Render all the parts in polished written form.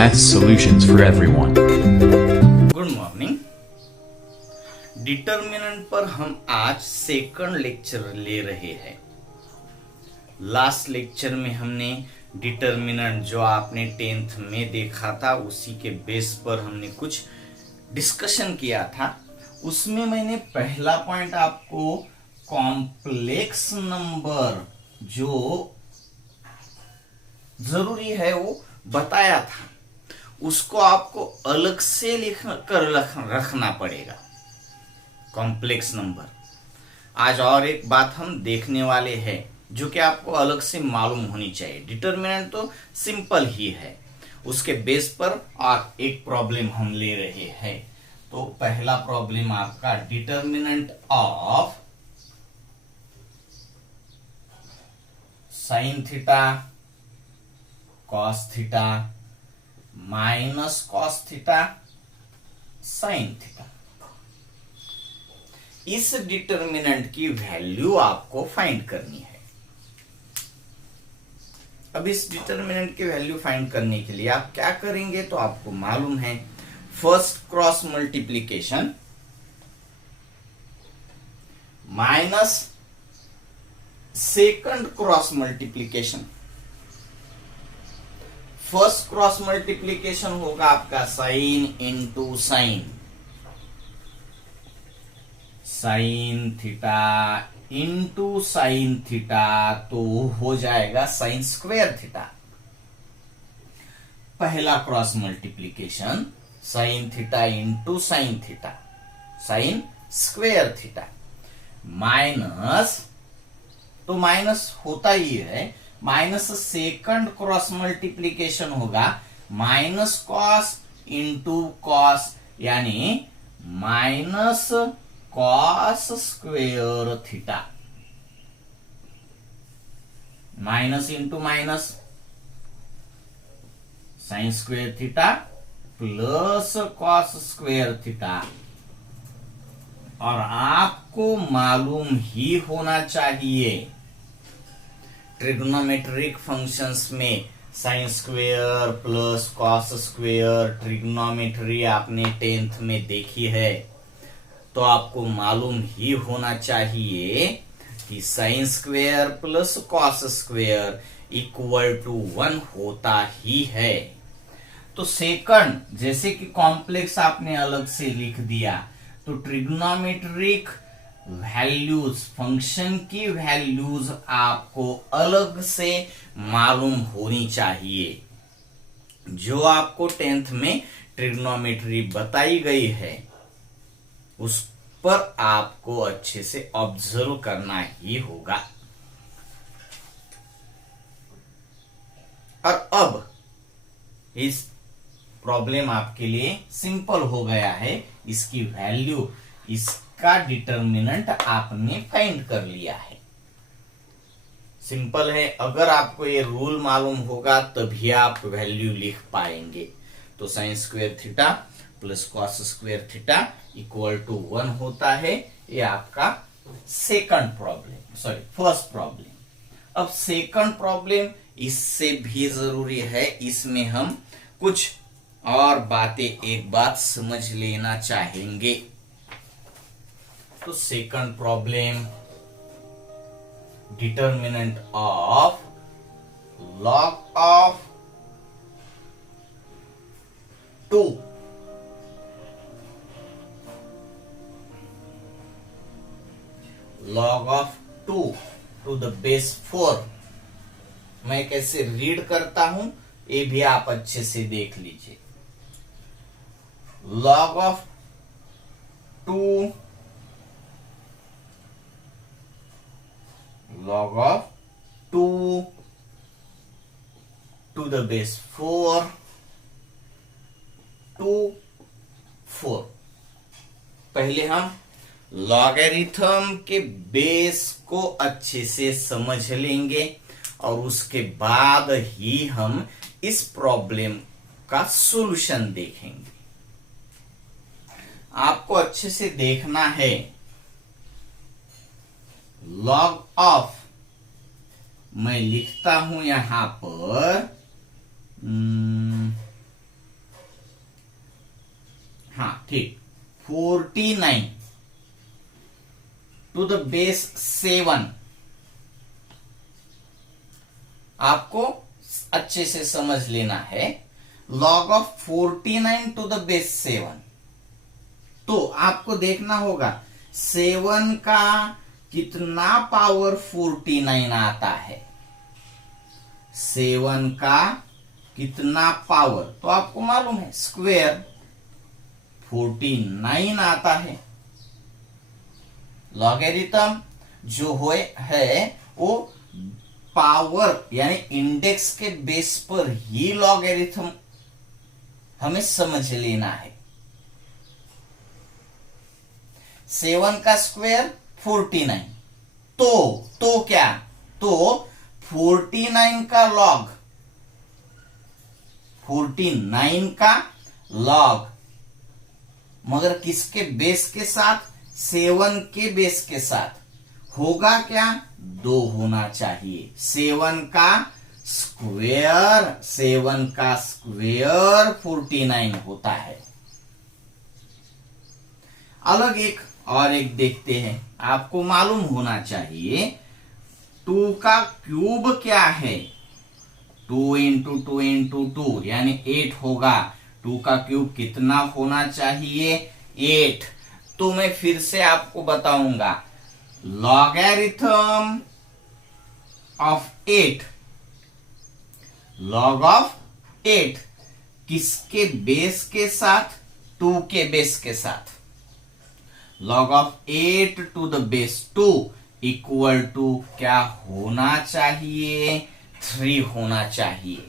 Math solutions for everyone. Good morning. Determinant पर हम आज सेकंड लेक्चर ले रहे हैं। लास्ट लेक्चर में हमने डिटर्मिनेंट जो आपने 10th में देखा था उसी के बेस पर हमने कुछ डिस्कशन किया था। उसमें मैंने पहला पॉइंट आपको कॉम्प्लेक्स नंबर जो जरूरी है वो बताया था, उसको आपको अलग से लिख कर रखना पड़ेगा कॉम्प्लेक्स नंबर। आज और एक बात हम देखने वाले हैं जो कि आपको अलग से मालूम होनी चाहिए। डिटर्मिनेंट तो सिंपल ही है, उसके बेस पर और एक प्रॉब्लम हम ले रहे हैं। तो पहला प्रॉब्लम आपका determinant of sine theta cos theta minus cos theta sine theta. इस डिटर्मिनेंट की वैल्यू आपको फाइंड करनी है। अब इस डिटर्मिनेंट की वैल्यू फाइंड करने के लिए आप क्या करेंगे तो आपको मालूम है, first cross multiplication minus second cross multiplication. First cross multiplication होगा आपका sine into sine, sine theta into sine theta, तो हो जाएगा साइन स्क्वायर थीटा। पहला cross multiplication sine theta into sine theta, sign square theta, minus, तो minus होता ही है, minus second cross multiplication होगा माइनस कॉस इंटू कॉस, यानी minus cos square theta, minus into minus sine square theta plus cos square theta. और आपको मालूम ही होना चाहिए ट्रिग्नोमेट्रिक फंक्शंस में sign square plus cos square trigonometry आपने 10th में देखी है, तो आपको मालूम ही होना चाहिए कि sine square plus cos square equal to 1 होता ही है। तो सेकंड, जैसे कि कॉम्प्लेक्स आपने अलग से लिख दिया, तो ट्रिग्नोमेट्रिक वैल्यूज, फंक्शन की वैल्यूज आपको अलग से मालूम होनी चाहिए। जो आपको 10th में ट्रिग्नोमेट्री बताई गई है उस पर आपको अच्छे से ऑब्जर्व करना ही होगा। और अब इस प्रॉब्लम आपके लिए सिंपल हो गया है। इसकी वैल्यू, इसका डिटर्मिनेंट आपने फाइंड कर लिया है। सिंपल है, अगर आपको ये रूल मालूम होगा तभी आप वैल्यू लिख पाएंगे। तो sine square theta plus cos square theta equal to 1 होता है। ये आपका second problem, sorry first problem. अब सेकंड प्रॉब्लम इससे भी जरूरी है, इसमें हम कुछ और बातें एक बात समझ लेना चाहेंगे। तो second problem, determinant of log of 2 log of 2 to the base 4। मैं कैसे रीड करता हूं ये भी आप अच्छे से देख लीजिए। log of 2 log of 2 to the base 4 to 4। पहले हम लॉगरिथम के बेस को अच्छे से समझ लेंगे और उसके बाद ही हम इस प्रॉब्लम का सॉल्यूशन देखेंगे। आपको अच्छे से देखना है, लॉग ऑफ मैं लिखता हूं यहां पर ठीक, 49 टू द बेस 7 आपको अच्छे से समझ लेना है। Log of 49 to the base 7, तो आपको देखना होगा 7 का कितना पावर 49 आता है, 7 का कितना पावर, तो आपको मालूम है स्क्वायर 49 आता है। लॉगरिथम जो है वो पावर यानी इंडेक्स के बेस पर ही लॉगरिथम हमें समझ लेना है। 7 का स्क्वायर 49, तो क्या, तो 49 का लॉग, 49 का लॉग, मगर किसके बेस के साथ, 7 के बेस के साथ होगा क्या, 2 होना चाहिए। 7 का स्क्वायर 49 होता है। अलग एक और एक देखते हैं, आपको मालूम होना चाहिए 2 का क्यूब क्या है, 2 इंटू 2 इंटू 2 यानी 8 होगा। 2 का क्यूब कितना होना चाहिए, 8। तो मैं फिर से आपको बताऊंगा, लॉगरिथम ऑफ 8, लॉग ऑफ 8 किसके बेस के साथ, 2 के बेस के साथ। Log of 8 to the base 2 equal to क्या होना चाहिए, 3 होना चाहिए।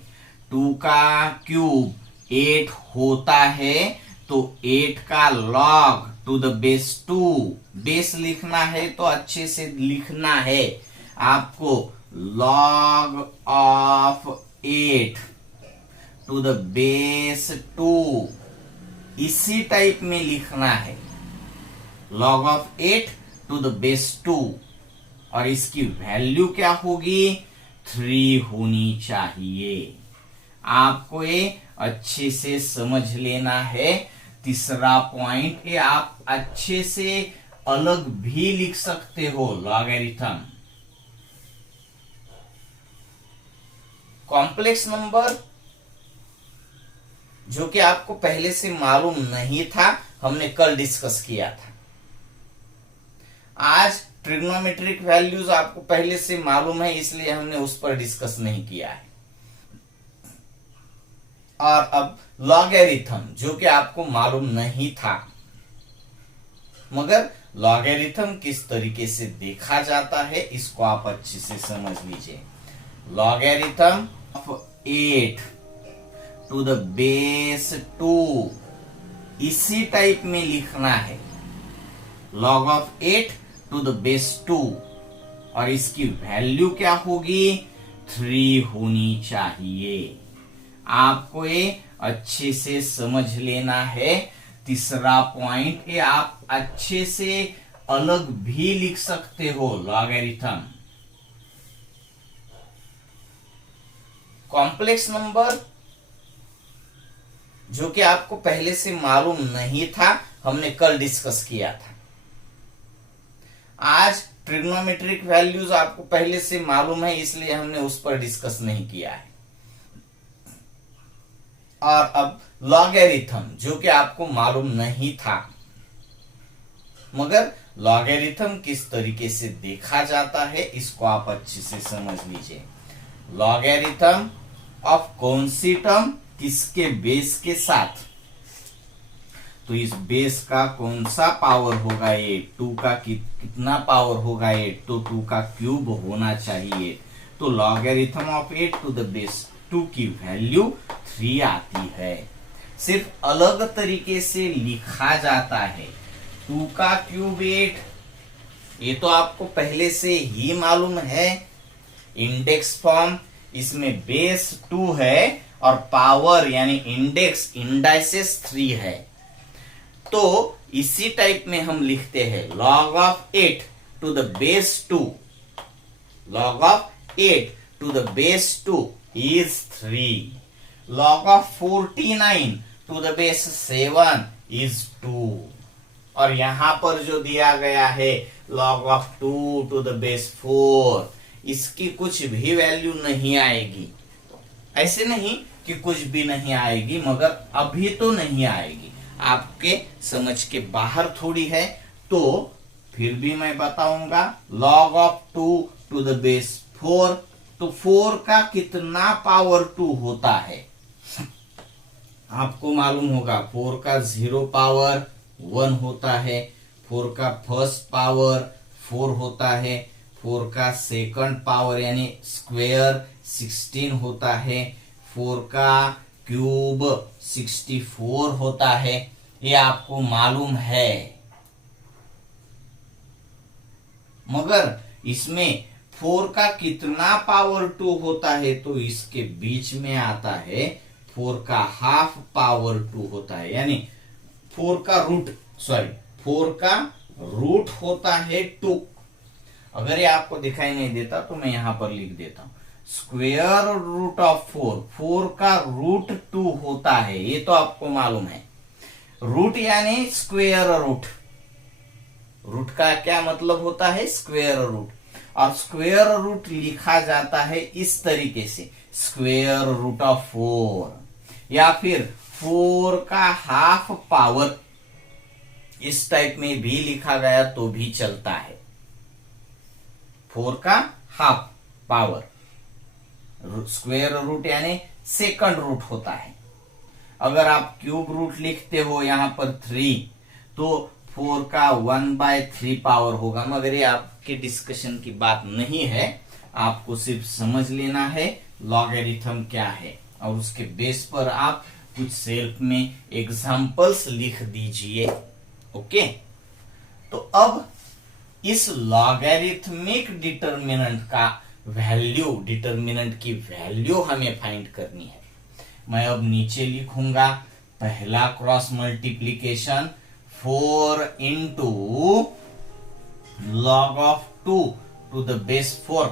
2 का क्यूब 8 होता है, तो 8 का log to the base 2, base लिखना है तो अच्छे से लिखना है आपको, log of 8 to the base 2, इसी टाइप में लिखना है, log of 8 to the base 2, और इसकी वैल्यू क्या होगी, 3 होनी चाहिए। आपको ये अच्छे से समझ लेना है। तीसरा पॉइंट, ये आप अच्छे से अलग भी लिख सकते हो, लॉगरिथम। कॉम्प्लेक्स नंबर जो कि आपको पहले से मालूम नहीं था, हमने कल डिस्कस किया था। आज ट्रिग्नोमेट्रिक वैल्यूज आपको पहले से मालूम है, इसलिए हमने उस पर डिस्कस नहीं किया है। और अब लॉगरिथम जो कि आपको मालूम नहीं था, मगर लॉगरिथम किस तरीके से देखा जाता है इसको आप अच्छे से समझ लीजिए। Logarithm of 8 to the base 2, इसी टाइप में लिखना है, log of 8 to the base 2, और इसकी वैल्यू क्या होगी, 3 होनी चाहिए। आपको ये अच्छे से समझ लेना है। तीसरा पॉइंट, ये आप अच्छे से अलग भी लिख सकते हो, लॉगरिथम। कॉम्प्लेक्स नंबर जो कि आपको पहले से मालूम नहीं था, हमने कल डिस्कस किया था। आज ट्रिग्नोमेट्रिक वैल्यूज आपको पहले से मालूम है, इसलिए हमने उस पर डिस्कस नहीं किया है। और अब लॉगरिथम जो कि आपको मालूम नहीं था, मगर लॉगरिथम किस तरीके से देखा जाता है इसको आप अच्छे से समझ लीजिए। लॉगरिथम ऑफ कौन सी टर्म, किसके बेस के साथ, तो इस बेस का कौन सा पावर होगा 8, 2 का कितना पावर होगा 8, तो 2 का क्यूब होना चाहिए। तो logarithm of 8 to the base 2 की वैल्यू 3 आती है। सिर्फ अलग तरीके से लिखा जाता है। 2 का क्यूब 8, ये तो आपको पहले से ही मालूम है, इंडेक्स फॉर्म, इसमें बेस 2 है और पावर यानी इंडेक्स इंडाइसेस 3 है। तो इसी टाइप में हम लिखते हैं, log of 8 to the base 2, log of 8 to the base 2 is 3, log of 49 to the base 7 is 2। और यहां पर जो दिया गया है log of 2 to the base 4, इसकी कुछ भी वैल्यू नहीं आएगी। ऐसे नहीं कि कुछ भी नहीं आएगी, मगर अभी तो नहीं आएगी, आपके समझ के बाहर थोड़ी है, तो फिर भी मैं बताऊंगा। log of 2 to the base 4, तो 4 का कितना पावर 2 होता है आपको मालूम होगा। 4 का 0 पावर 1 होता है, 4 का फर्स्ट पावर 4 होता है, 4 का सेकंड पावर यानी स्क्वायर 16 होता है, 4 का क्यूब 64 होता है। ये आपको मालूम है, मगर इसमें 4 का कितना पावर 2 होता है, तो इसके बीच में आता है 4 का हाफ पावर 2 होता है, यानी 4 का रूट होता है 2। अगर ये आपको दिखाई नहीं देता तो मैं यहां पर लिख देता हूं, स्क्वेयर रूट ऑफ 4 का रूट 2 होता है, ये तो आपको मालूम है। रूट यानी स्क्वेयर रूट, रूट का क्या मतलब होता है, स्क्वेयर रूट। और स्क्वेयर रूट लिखा जाता है इस तरीके से, स्क्वेयर रूट ऑफ 4, या फिर 4 का हाफ पावर, इस टाइप में भी लिखा गया तो भी चलता है। 4 का हाफ पावर, स्क्वेयर रूट यानी सेकंड रूट होता है। अगर आप क्यूब रूट लिखते हो यहां पर 3, तो 4 का 1/3 पावर होगा, मगर ये आपके डिस्कशन की बात नहीं है, आपको सिर्फ समझ लेना है लॉगरिथम क्या है, और उसके बेस पर आप कुछ सेल्फ में एग्जाम्पल्स लिख दीजिए। ओके, तो अब इस लॉगरिथमिक डिटर्मिनेंट का वैल्यू, डिटर्मिनेंट की वैल्यू हमें फाइंड करनी है। मैं अब नीचे लिखूंगा, पहला cross multiplication 4 into log of 2 to the base 4,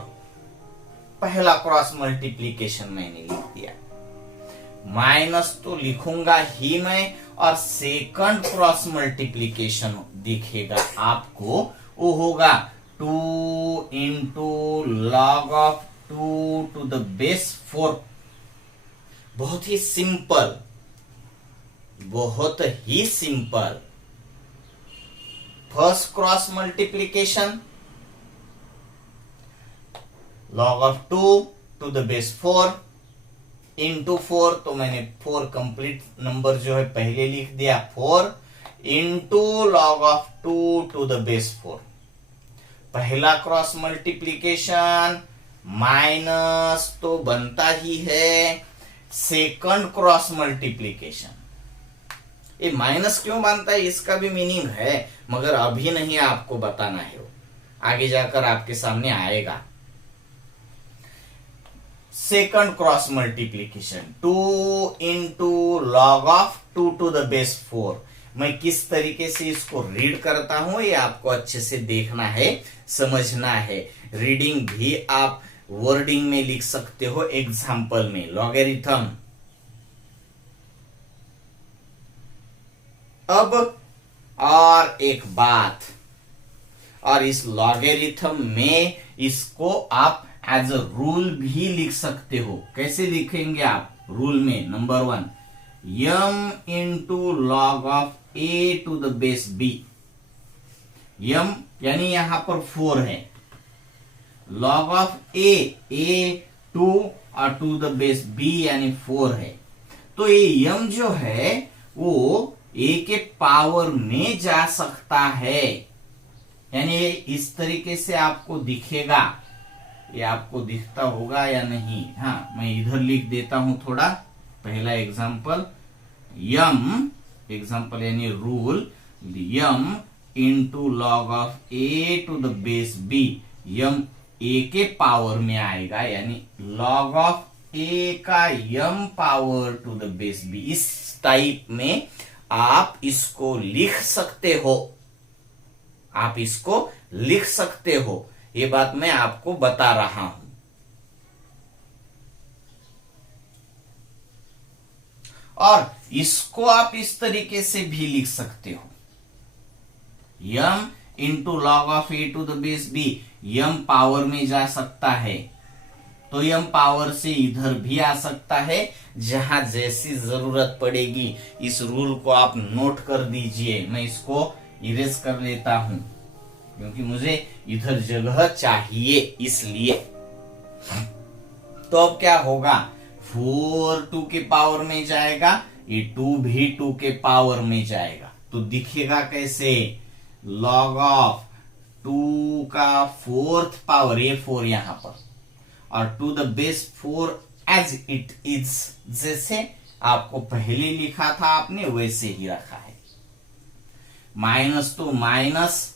पहला क्रॉस मल्टीप्लीकेशन मैंने लिख दिया। माइनस तो लिखूंगा ही मैं, और सेकंड क्रॉस मल्टीप्लीकेशन दिखेगा आपको, वो होगा 2 into log of 2 to the base 4। बहुत ही सिंपल, बहुत ही simple. First cross multiplication log of 2 to the base 4 into 4, तो मैंने 4 कंप्लीट नंबर जो है पहले लिख दिया, 4 into log of 2 to the base 4। पहला क्रॉस मल्टीप्लीकेशन माइनस तो बनता ही है सेकंड क्रॉस मल्टीप्लीकेशन। ये माइनस क्यों बनता है इसका भी मीनिंग है, मगर अभी नहीं आपको बताना है, वो आगे जाकर आपके सामने आएगा। Second cross multiplication 2 into log of 2 to the base 4। मैं किस तरीके से इसको रीड करता हूं ये आपको अच्छे से देखना है, समझना है। रीडिंग भी आप वर्डिंग में लिख सकते हो, एग्जाम्पल में। लॉगरिथम, अब और एक बात, और इस लॉगरिथम में इसको आप एज अ रूल भी लिख सकते हो। कैसे लिखेंगे आप रूल में? Number 1, m into log of a to the base b। m यानी यहां पर 4 है, log of a 2 और टू द बेस b यानी 4 है, तो ये m जो है वो a के पावर में जा सकता है, यानी इस तरीके से आपको दिखेगा। ये आपको दिखता होगा या नहीं? हाँ, मैं इधर लिख देता हूं थोड़ा। पहला एग्जाम्पल, एग्जाम्पल यानी rule, m into log of a to the base b। m a के पावर में आएगा, यानी log of a का m power to the base b। इस टाइप में आप इसको लिख सकते हो, आप इसको लिख सकते हो। ये बात मैं आपको बता रहा हूं। और इसको आप इस तरीके से भी लिख सकते हो, m into log of a to the base b। m power में जा सकता है तो m पावर से इधर भी आ सकता है, जहां जैसी जरूरत पड़ेगी। इस रूल को आप नोट कर दीजिए। मैं इसको इरेज कर लेता हूं क्योंकि मुझे इधर जगह चाहिए इसलिए। तो अब क्या होगा, 4 2 के पावर में जाएगा, ये 2 भी 2 के पावर में जाएगा। तो दिखेगा कैसे, लॉग ऑफ 2 का 4th पावर, ये 4 यहां पर, और to the base 4 as it is, जैसे आपको पहले लिखा था आपने वैसे ही रखा है। माइनस तो माइनस,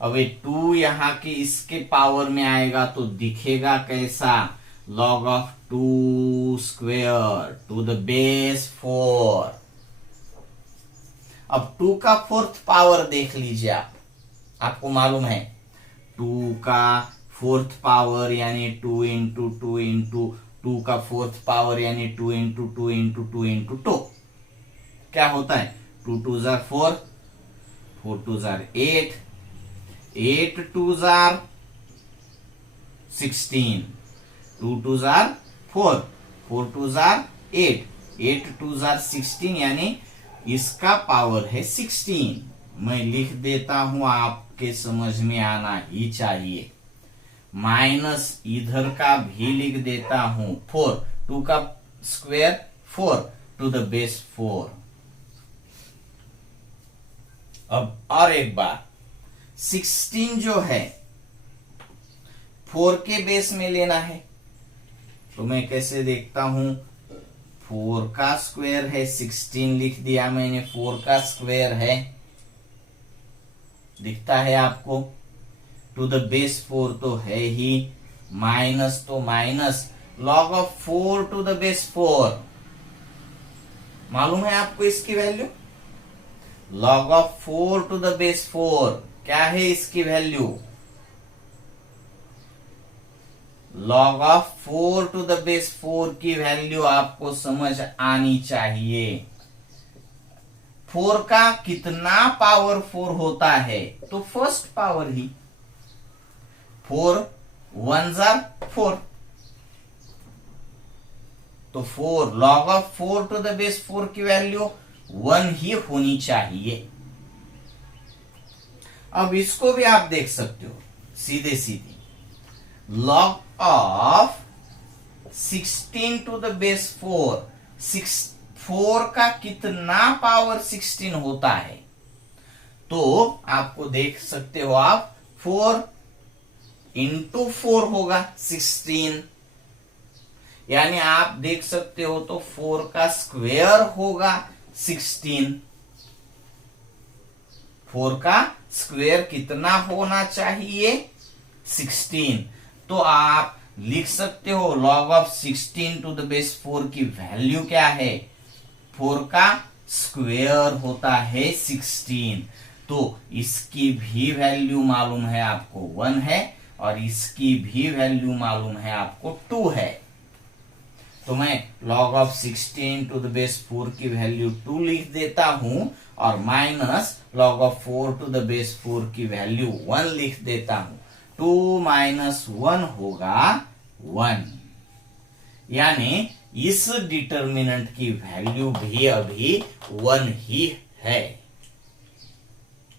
अब ये 2 यहां के इसके पावर में आएगा तो दिखेगा कैसा, log of 2 square to the base 4। अब 2 का 4th पावर देख लीजिए आप, आपको मालूम है 2 का 4th पावर यानी 2 इंटू 2 इंटू 2 का 4th पावर यानी 2 इंटू 2 इंटू 2 इंटू 2 क्या होता है, 2 2 jar 4, 4 2 jar 8, 8 2 jar 16, 2 2 jar 4, 4 2 jar 8, 8 2 jar 16, यानी इसका पावर है 16। मैं लिख देता हूं, आपके समझ में आना ही चाहिए। माइनस इधर का भी लिख देता हूं, 4, 2 का स्क्वायर 4 टू द बेस 4। अब और एक बार, 16 जो है 4 के बेस में लेना है, तो मैं कैसे देखता हूं, 4 का स्क्वायर है 16 लिख दिया मैंने, 4 का स्क्वायर है, दिखता है आपको, टू द बेस 4 तो है ही, माइनस तो minus, log of 4 to the base 4, मालूम है आपको इसकी value, log of 4 to the base 4 क्या है इसकी value, log of 4 to the base 4 की वैल्यू आपको समझ आनी चाहिए। 4 का कितना पावर 4 होता है, तो फर्स्ट पावर ही, 4 1 जार 4, तो 4 log of 4 to the base 4 की वैल्यू 1 ही होनी चाहिए। अब इसको भी आप देख सकते हो सीधे सीधे, log of 16 to the base 4, 4 का कितना पावर 16 होता है, तो आपको देख सकते हो आप 4 इंटू 4 होगा 16, यानी आप देख सकते हो तो 4 का स्क्वायर होगा 16। 4 का स्क्वायर कितना होना चाहिए, 16। तो आप लिख सकते हो log of 16 to the base 4 की वैल्यू क्या है, 4 का स्क्वायर होता है 16। तो इसकी भी वैल्यू मालूम है आपको 1 है, और इसकी भी वैल्यू मालूम है आपको 2 है। तो मैं log of 16 to the base 4 की वैल्यू 2 लिख देता हूं, और minus log of 4 to the base 4 की वैल्यू 1 लिख देता हूं। 2 माइनस 1 होगा 1, यानी इस डिटर्मिनेंट की वैल्यू भी अभी 1 ही है।